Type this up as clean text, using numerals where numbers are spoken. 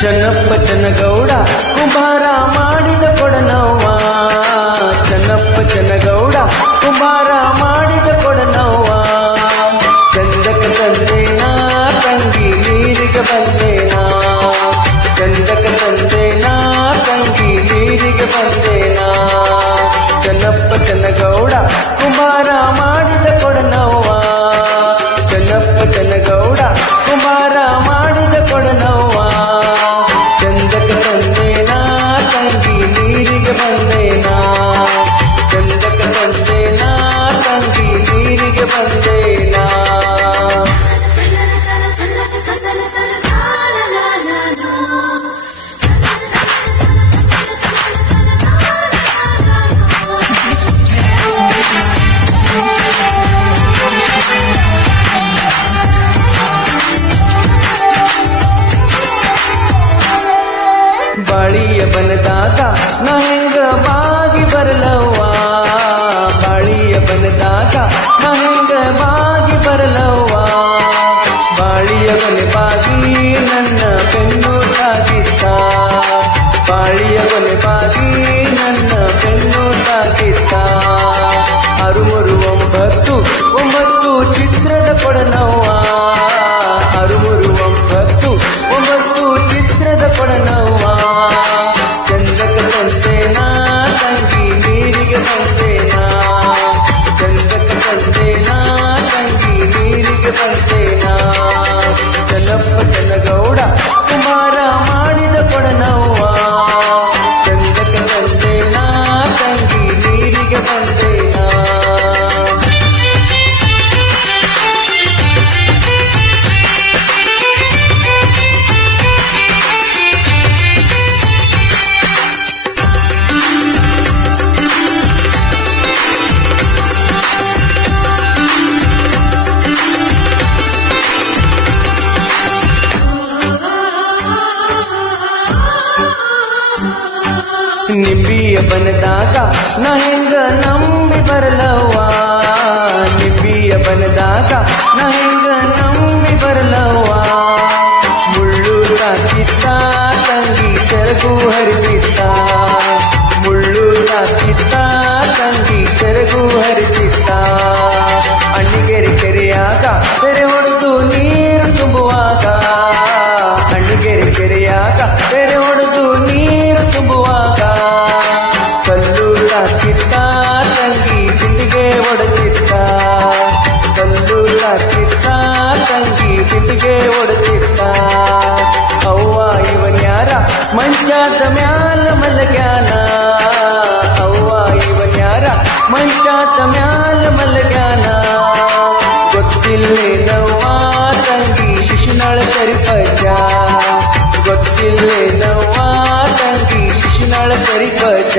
ಚನ್ನಪ್ಪ ಚನ್ನಗೌಡ ಕುಂಬಾರ ಮಾಡಿದ ಕೊಡನವ್ವ, ಚನ್ನಪ್ಪ ಚನ್ನಗೌಡ ಕುಂಬಾರ ಮಾಡಿದ ಕೊಡನವ್ವ. ಚಂದಕ ತಂದೇನಾ ತಂಗಿ ನೀರಿಗೆ ಬಂದೇನಾ, ಚಂದಕ ತಂದೇನಾ ತಂಗಿ ನೀರಿಗೆ ಬಂದೇನಾ. ಚನ್ನಪ್ಪ ಚನ್ನಗೌಡ ಕುಂಬಾರ ಮಾಡಿದ ಕೊಡನವ್ವ, ಚನ್ನಪ್ಪ ಚನ್ನಗೌಡ ಕುಂಬಾರ ಮಾಡಿದ ಕೊಡನವ್ವ. ಚಂದಕ ತಂದೇನಾ ತಂಗಿ ನೀರಿಗೆ ಬಂದೇನಾ, ಚಂದಕ ತಂದೇನಾ ತಂಗಿ ನೀರಿಗೆ ಬಂದೇನಾ. ಬಾಳಿಯ ಬನದಾಗ ನಾ ಹೆಂಗ ಬಾಗಿ ಬರಲವ್ವ, ಬಾಳಿಯ ಬನದಾಗ ನಾ ಹೆಂಗ ಬಾಗಿ ಬರಲವ್ವ. ಬಾಳಿಯ ಬನೆ ಬಾಗಿ ನನ್ನ ಬೆನ್ನು ತಾಗಿತ್ತ, ಬಾಳಿಯ ಬನೆ ಬಾಗಿ ನನ್ನ ಬೆನ್ನು ತಾಗಿತ್ತ. 639 9 ಚಿತ್ರದ ಕೊಡನವ್ವ, 639 9 ಚಿತ್ರದ ಕೊಡನವ್ವ. ಚಂದಕ ತಂದೇನಾ ತಂಗಿ ನೀರಿಗೆ ಬಂದೇನಾ, ಚಂದಕ ತಂದೇನಾ ತಂಗಿ ನೀರಿಗೆ ಬಂದೇನಾ. ಚನ್ನಪ್ಪ ಚನ್ನಗೌಡ ಕುಮಾರ ಮಾಡಿದ ಕೊಡನವ್ವ, ಚಂದಕ ತಂದೇನಾ ತಂಗಿ ನೀರಿಗೆ ಬಂದೇನಾ. ನಿಂಬಿಯ ಬನದಾಗ ನಾ ಹೆಂಗ ನಂಬಿ ಬರಲವ್ವ, ನಿಂಬಿಯ ಬನದಾಗ ನಾ ಹೆಂಗ ನಂಬಿ ಬರಲವ್ವ. ಮುಳ್ಳು ತಾಕಿತ್ತ ತಂಗಿ ಸೆರಗು ಹರಿತಿತ್ತ, ಮುಳ್ಳು ತಾಕಿತ್ತ ತಂಗಿ ಸೆರಗು ಹರಿತಿತ್ತ. ಅಣ್ಣಿಗೆರೆ ಕೆರೆಯಾಗ ತೆರೆ ಹೊಡೆದು ನೀರು ತುಂಬುವಾಗ, ಅಣ್ಣಿಗೆರೆ ಕೆರೆಯಾಗ ತೆರೆ ಹೊಡೆದು ನೀರು ತುಂಬುವಾಗ. ಕಲ್ಲು ತಾಕಿತ್ತ ತಂಗಿ ಬಿಂದಿಗೆ ಒಡೆದಿತ್ತ, ಕಲ್ಲು ತಾಕಿತ್ತ ತಂಗಿ ಬಿಂದಿಗೆ ಒಡೆದಿತ್ತ. ಅವ್ವ ಇವನ್ಯಾರ ಮಂಚಾದ ಮ್ಯಾಲ ಮಲಗ್ಯಾನ, ಅವ್ವ ಇವನ್ಯಾರ ಮಂಚಾದ ಮ್ಯಾಲ ಮಲಗ್ಯಾನ. ಗೊತ್ತಿಲ್ಲೇನವ್ವ ತಂಗಿ ಶಿಶುನಾಳ ಶರೀಫಜ್ಜ, ಗೊತ್ತಿಲ್ಲೇನವ್ವ ತಂಗಿ ಶಿಶುನಾಳ ಶರೀಫಜ್ಜ.